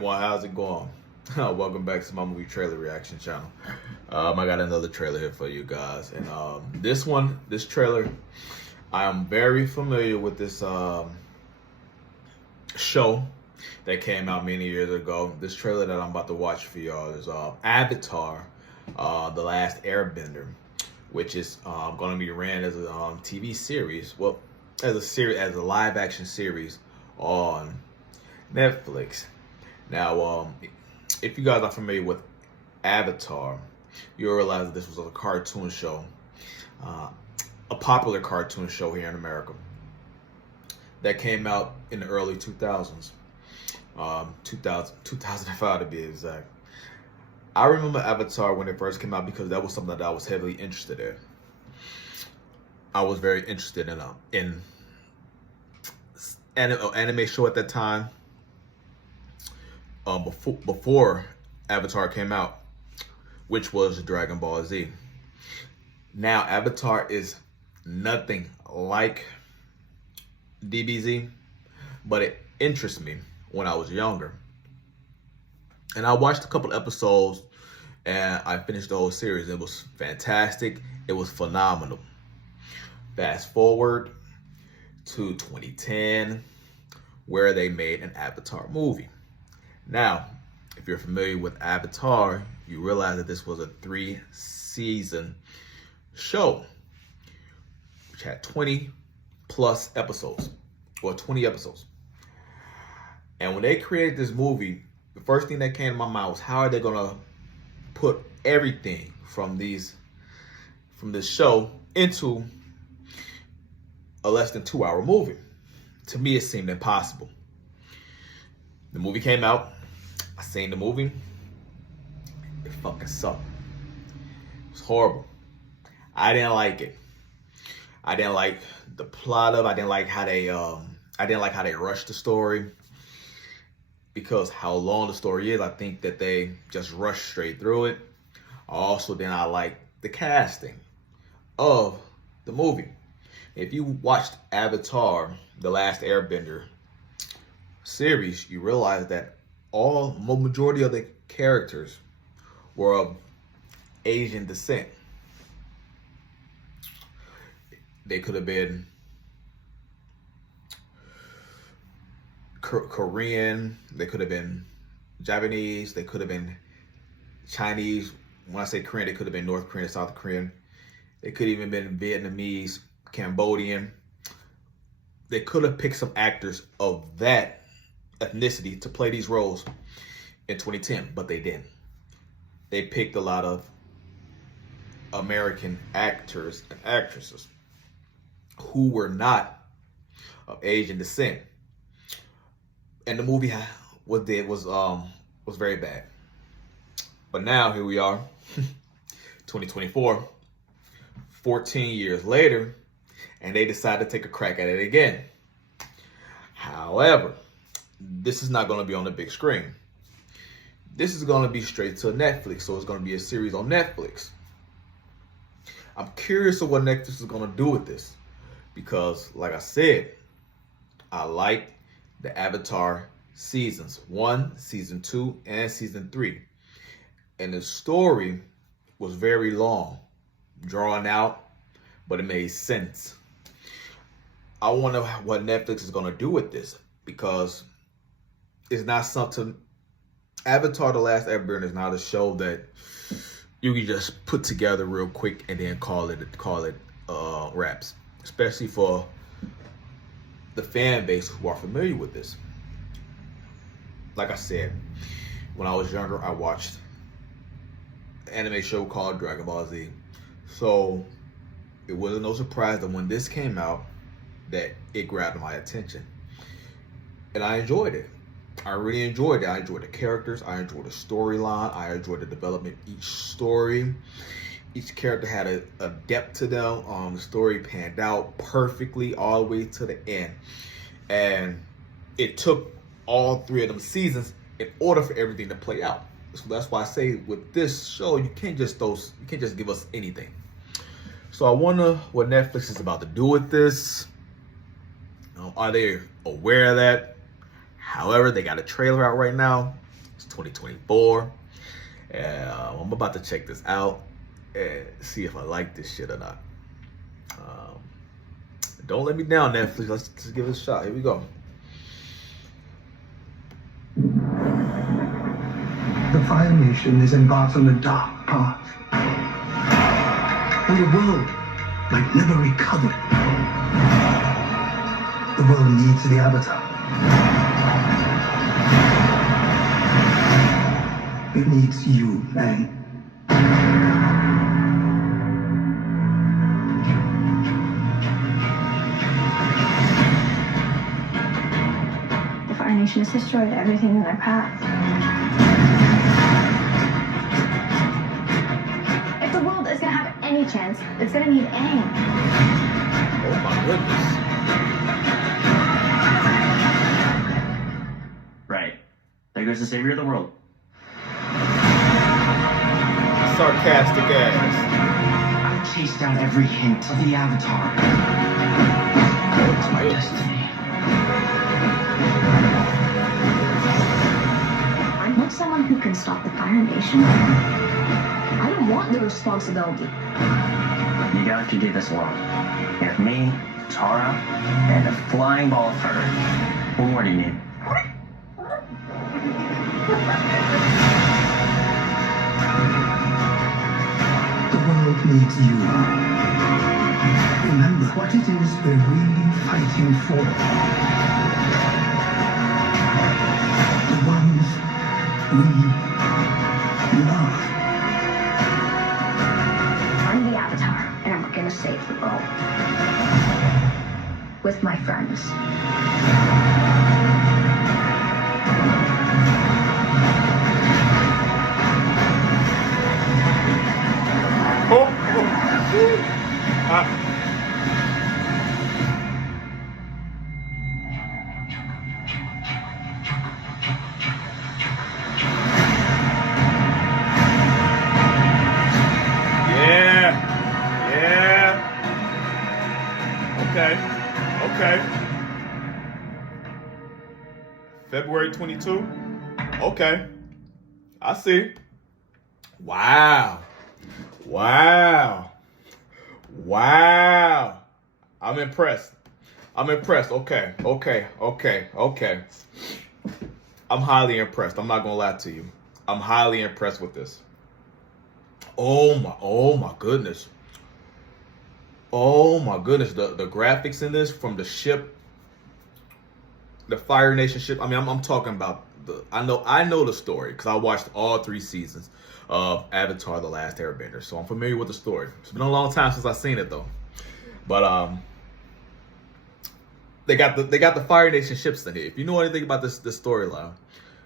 everyone, how's it going? Welcome back to my movie trailer reaction channel. I got another trailer here for you guys, and this trailer, I am very familiar with this show that came out many years ago. This trailer that I'm about to watch for y'all is Avatar, The Last Airbender, which is going to be ran as a TV series. Well, as a live action series on Netflix. Now, if you guys are familiar with Avatar, you'll realize that this was a cartoon show, a popular cartoon show here in America that came out in the early 2000s, 2005 to be exact. I remember Avatar when it first came out because that was something that I was heavily interested in. I was very interested in an anime show at that time. Before Avatar came out, which was Dragon Ball Z. Now, Avatar is nothing like DBZ, but it interests me when I was younger. And I watched a couple episodes and I finished the whole series. It was fantastic. It was phenomenal. Fast forward to 2010, where they made an Avatar movie. Now, if you're familiar with Avatar, you realize that this was a 3-season show, which had 20 plus episodes, or 20 episodes. And when they created this movie, the first thing that came to my mind was, how are they gonna put everything from this show into a less than 2-hour movie? To me, it seemed impossible. The movie came out. I seen the movie. It fucking sucked. It was horrible. I didn't like it. I didn't like the plot of it. I didn't like how they rushed the story. Because how long the story is, I think that they just rushed straight through it. Also, then I like the casting of the movie. If you watched Avatar, The Last Airbender series, you realize that majority of the characters were of Asian descent. They could have been Korean, they could have been Japanese, they could have been Chinese. When I say Korean, they could have been North Korean, South Korean. They could even been Vietnamese, Cambodian. They could have picked some actors of that ethnicity to play these roles in 2010, but they didn't. They picked a lot of American actors and actresses who were not of Asian descent, and the movie was very bad. But now here we are, 2024, 14 years later, and they decided to take a crack at it again. However, this is not going to be on the big screen. This is going to be straight to Netflix, so it's going to be a series on Netflix. I'm curious of what Netflix is going to do with this, because, like I said, I like the Avatar seasons 1, season 2, and season 3. And the story was very long, drawn out, but it made sense. I wonder what Netflix is going to do with this, because it's not something. Avatar: The Last Airbender is not a show that you can just put together real quick and then call it wraps. Especially for the fan base who are familiar with this. Like I said, when I was younger, I watched an anime show called Dragon Ball Z. So it wasn't no surprise that when this came out, that it grabbed my attention. And I enjoyed it. I really enjoyed it. I enjoyed the characters. I enjoyed the storyline. I enjoyed the development of each story. Each character had a depth to them. The story panned out perfectly all the way to the end. And it took all 3 of them seasons in order for everything to play out. So that's why I say with this show, you can't just give us anything. So I wonder what Netflix is about to do with this. Are they aware of that? However, they got a trailer out right now. It's 2024. And I'm about to check this out and see if I like this shit or not. Don't let me down, Netflix. Let's just give it a shot. Here we go. The Fire Nation is embarked on a dark path, and the world might never recover. The world needs the Avatar. It needs you, man. The Fire Nation has destroyed everything in their path. If the world is going to have any chance, it's going to need Aang. Oh my goodness. Right. There goes the savior of the world. Sarcastic ass. I chased down every hint of the Avatar. It's my destiny. I'm not someone who can stop the Fire Nation. I don't want the responsibility. You got to do this alone. You have me, Tara, and a flying ball of fur. What more do you need? The world needs you. Remember what it is we're really fighting for. The ones we love. I'm the Avatar, and I'm going to save the world. With my friends. Okay. February 22. Okay. I see. Wow. I'm impressed. Okay. I'm highly impressed. I'm not gonna lie to you. I'm highly impressed with this. Oh my goodness. Oh my goodness. The graphics in this from the ship, the Fire Nation ship. I mean, I'm talking about I know the story because I watched all 3 seasons of Avatar: The Last Airbender, so I'm familiar with the story. It's been a long time since I've seen it though. But they got the Fire Nation ships in here. If you know anything about this storyline,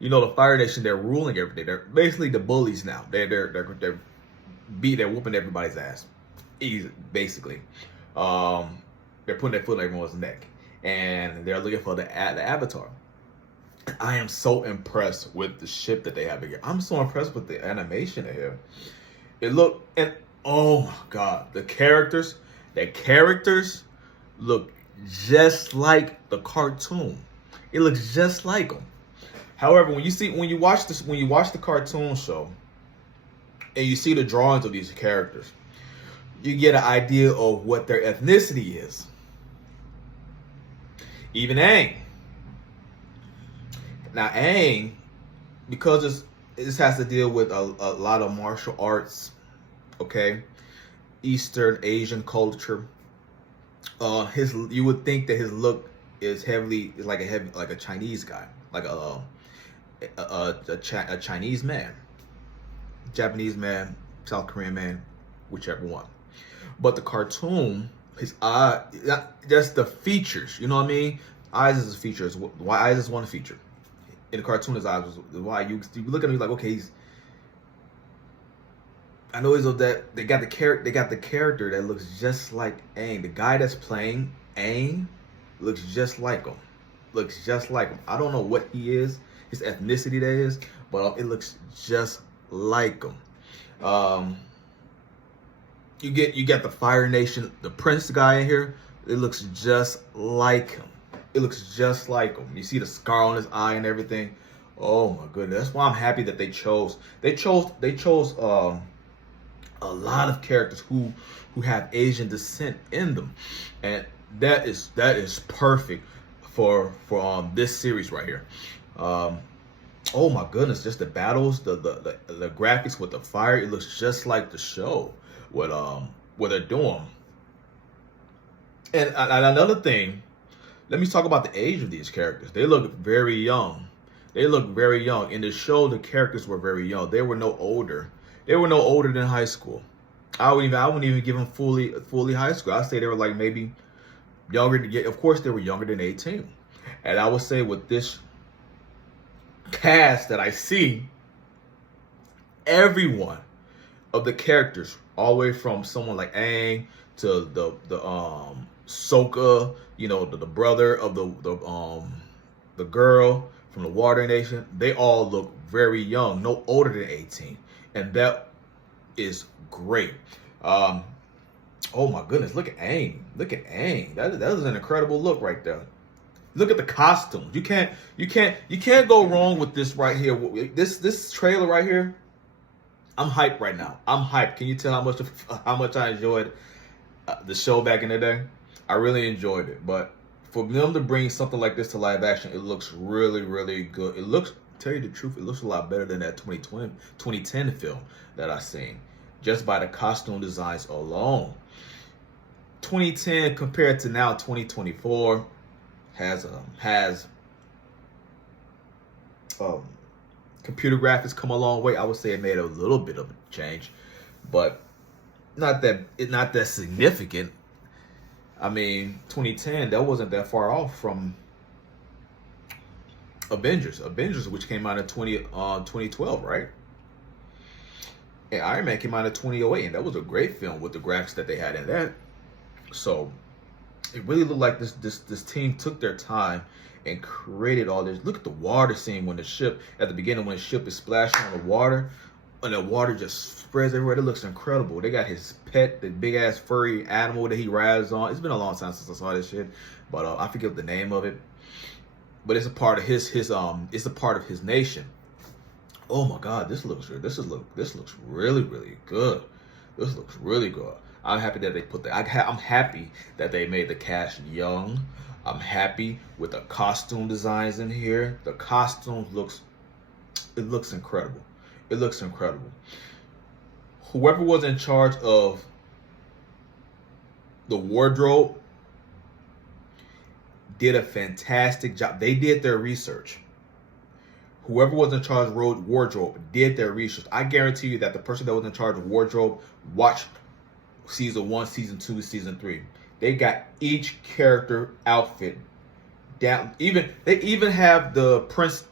you know the Fire Nation, they're ruling everything. They're basically the bullies now. They're whooping everybody's ass. Easy, basically. They're putting their foot on everyone's neck, and they're looking for the Avatar. I am so impressed with the ship that they have here. I'm so impressed with the animation in here. Oh my god, the characters look just like the cartoon. It looks just like them. However, when you watch the cartoon show and you see the drawings of these characters, you get an idea of what their ethnicity is. Even Aang. Now Aang, because this has to deal with a lot of martial arts, okay, Eastern Asian culture. You would think that his look is like a Chinese guy, like a Chinese man, Japanese man, South Korean man, whichever one. But the cartoon, his eye, just the features, you know what I mean? Eyes is a feature. Why eyes is one feature. In the cartoon, his eyes was why you look at him like, okay, I know he's of that. They got the character that looks just like Aang. The guy that's playing Aang looks just like him. I don't know what he is, his ethnicity that is, but it looks just like him. You get the Fire Nation, the Prince guy in here. It looks just like him. You see the scar on his eye and everything. Oh my goodness. That's why I'm happy that they chose a lot of characters who have Asian descent in them, and that is perfect for this series right here. Um, oh my goodness, just the battles, the graphics with the fire, it looks just like the show. What they're doing, and another thing, let me talk about the age of these characters. They look very young. They look very young. In the show, the characters were very young. They were no older. They were no older than high school. I wouldn't even give them fully high school. I'd say they were like maybe younger. Yeah, of course, they were younger than 18. And I would say with this cast that I see, everyone of the characters, all the way from someone like Aang to the Sokka, the brother of the girl from the Water Nation, they all look very young, no older than 18, and that is great. Oh my goodness, look at Aang, look at Aang. That is an incredible look right there. Look at the costumes. You can't go wrong with this right here. This trailer right here. I'm hyped right now. I'm hyped. Can you tell how much I enjoyed the show back in the day? I really enjoyed it. But for them to bring something like this to live action, it looks really, really good. It looks, to tell you the truth, it looks a lot better than that 2010 film that I seen, just by the costume designs alone. 2010 compared to now 2024 has computer graphics come a long way. I would say it made a little bit of a change, but not that significant. I mean, 2010, that wasn't that far off from Avengers, which came out in 2012, right? And Iron Man came out in 2008, and that was a great film with the graphics that they had in that. So it really looked like this team took their time and created all this. Look at the water scene when the ship, at the beginning, when the ship is splashing on the water, and the water just spreads everywhere. It looks incredible. They got his pet, the big ass furry animal that he rides on. It's been a long time since I saw this shit, but I forget the name of it. But it's a part of his it's a part of his nation. Oh my God, this looks really, really good. This looks really good. I'm happy that they put that. I'm happy that they made the cast young. I'm happy with the costume designs in here. The costumes looks incredible. It looks incredible. Whoever was in charge of the wardrobe did a fantastic job. They did their research. Whoever was in charge of wardrobe did their research. I guarantee you that the person that was in charge of wardrobe watched season 1, season 2, season 3. They got each character outfit down. They even have the prince.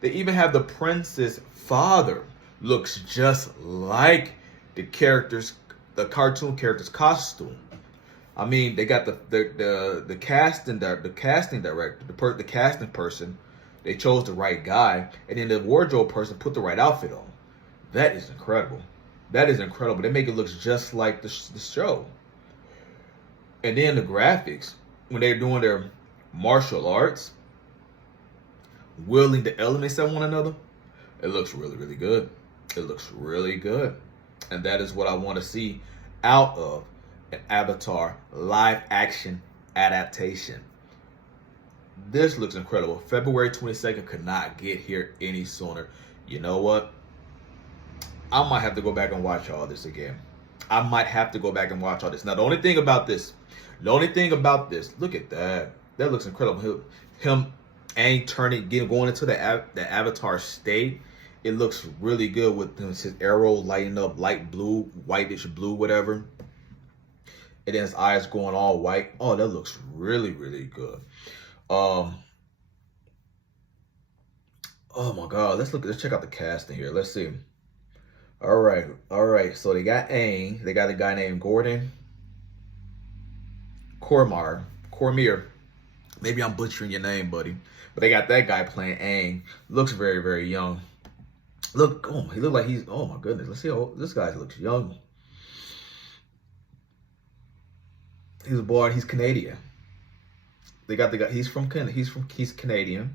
They even have the prince's father looks just like the cartoon character's costume. I mean, they got the casting director, the casting person. They chose the right guy, and then the wardrobe person put the right outfit on. That is incredible. That is incredible. They make it look just like the show. And then the graphics, when they're doing their martial arts, wielding the elements at one another, it looks really, really good. It looks really good. And that is what I want to see out of an Avatar live action adaptation. This looks incredible. February 22nd could not get here any sooner. You know what? I might have to go back and watch all this again. I might have to go back and watch all this. Now, the only thing about this, look at that. That looks incredible. Him going into the Avatar state. It looks really good with his arrow lighting up light blue, whitish blue, whatever. And then his eyes going all white. Oh, that looks really, really good. Oh my God, let's check out the casting here. Let's see. All right. So they got Aang. They got a guy named Gordon Cormier. Maybe I'm butchering your name, buddy. But they got that guy playing Aang. Looks very, very young. He looked like oh my goodness. Let's see how this guy looks young. He's Canadian. They got the guy, he's Canadian.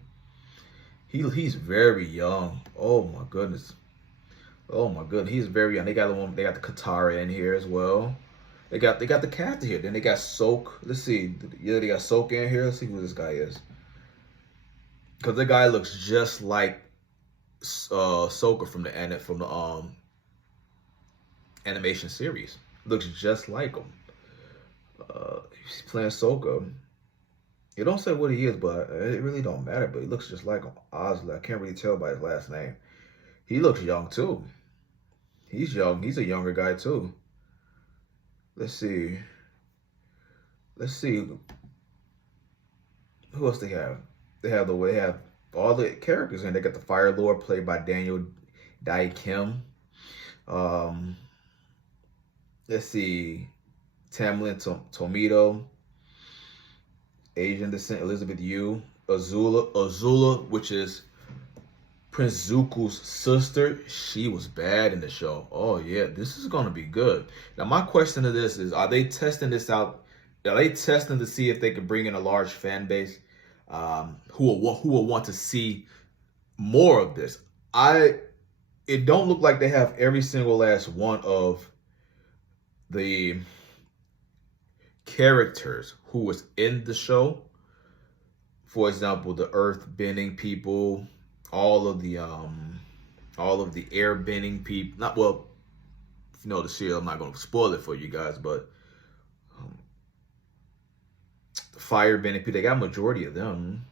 He's very young. Oh my goodness. Oh my goodness. He's very young. They got the Katara in here as well. They got the captain here. Then they got Soak. Let's see. Yeah, they got Soak in here. Let's see who this guy is. Because the guy looks just like Sokka from the animation series. Looks just like him. He's playing Sokka. You don't say what he is, but it really don't matter. But he looks just like him. Honestly, I can't really tell by his last name. He looks young too. He's young. He's a younger guy too. Let's see. Let's see. Who else they have? They have all the characters in. They got the Fire Lord played by Daniel Dae Kim. Let's see. Tamlin Tomito. Asian descent Elizabeth Yu. Azula, which is Prince Zuko's sister. She was bad in the show. Oh yeah, this is gonna be good. Now my question to this is: are they testing this out? Are they testing to see if they can bring in a large fan base who will want to see more of this? It don't look like they have every single last one of the characters who was in the show. For example, the earth bending people, all of the air bending people. Not well, if you know the serial, I'm not going to spoil it for you guys, but the fire bending people, they got a majority of them.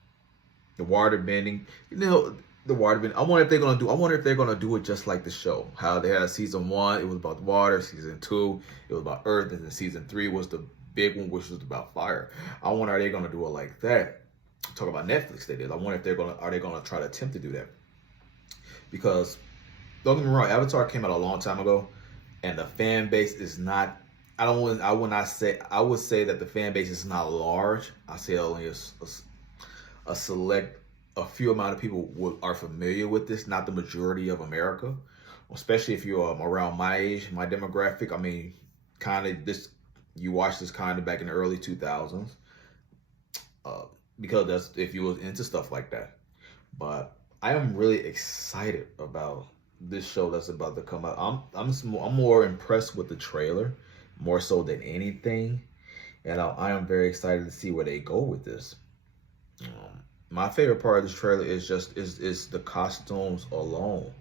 The water bending, the water bending. I wonder if they're gonna do it just like the show. How they had season 1, it was about water. Season 2, it was about earth, and then season 3 was the big one, which was about fire. I wonder, are they gonna do it like that? Talk about Netflix, they did. I wonder if are they gonna try to attempt to do that? Because don't get me wrong, Avatar came out a long time ago, and the fan base is not. I would say that the fan base is not large. I say only a select, a few amount of people are familiar with this, not the majority of America, especially if you're around my age, my demographic. I mean, kind of this. You watched this kind of back in the early 2000s, because that's if you was into stuff like that. But I am really excited about this show that's about to come out. I'm more impressed with the trailer, more so than anything, and I am very excited to see where they go with this. My favorite part of this trailer is the costumes alone.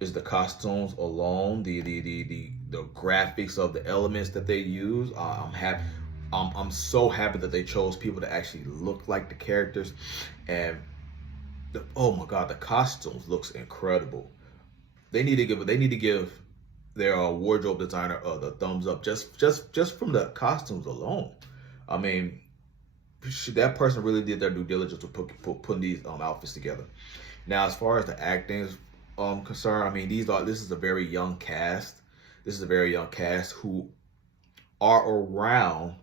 Is the costumes alone, the graphics of the elements that they use. I'm happy. I'm so happy that they chose people to actually look like the characters, and oh my god, the costumes looks incredible. They need to give their wardrobe designer the thumbs up just from the costumes alone. I mean, that person really did their due diligence with putting these outfits together. Now, as far as the acting is concerned, I mean, this is a very young cast. This is a very young cast who are around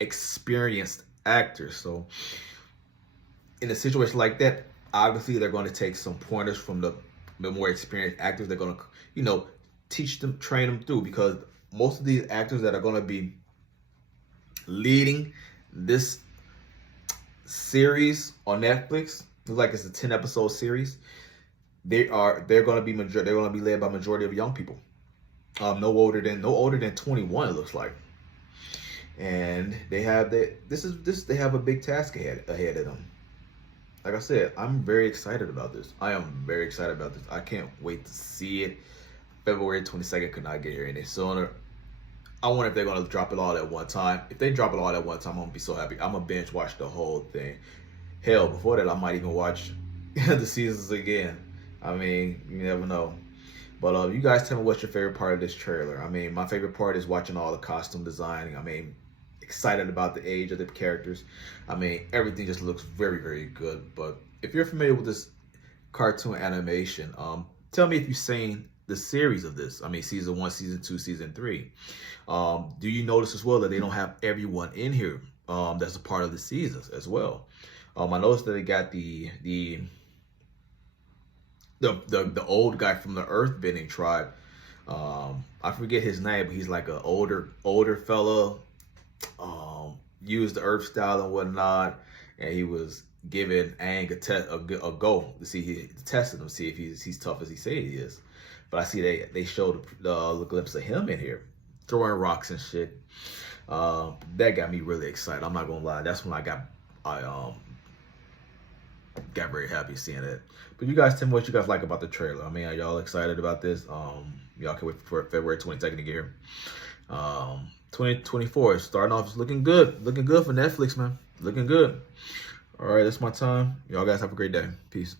experienced actors. So in a situation like that, obviously they're going to take some pointers from the more experienced actors. They're going to, teach them, train them through, because most of these actors that are going to be leading this series on Netflix, like it's a 10-episode series, they're going to be led by majority of young people, no older than 21, it looks like. And they have they have a big task ahead of them. Like I said, I'm very excited about this. I am very excited about this. I can't wait to see it. February 22nd could not get here any sooner. I wonder if they're going to drop it all at one time. If they drop it all at one time, I'm going to be so happy. I'm going to binge watch the whole thing. Hell, before that, I might even watch the seasons again. I mean, you never know. But you guys tell me what's your favorite part of this trailer. I mean, my favorite part is watching all the costume designing. I mean, excited about the age of the characters. I mean, everything just looks very, very good. But if you're familiar with this cartoon animation, tell me if you've seen the series of this. I mean, season 1, season 2, season 3. Do you notice as well that they don't have everyone in here that's a part of the seasons as well? I noticed that they got the old guy from the Earthbending tribe. I forget his name, but he's like an older fella. Used the Earth style and whatnot, and he was giving Aang a go to see testing him, see if he's tough as he say he is. But I see they showed the glimpse of him in here throwing rocks and shit. That got me really excited. I'm not gonna lie. That's when I got very happy seeing it. But you guys tell me what you guys like about the trailer. I mean, are y'all excited about this? Y'all can wait for February 22nd to get here. 2024 is starting off. It's looking good. Looking good for Netflix, man. Looking good. All right, that's my time. Y'all guys have a great day. Peace.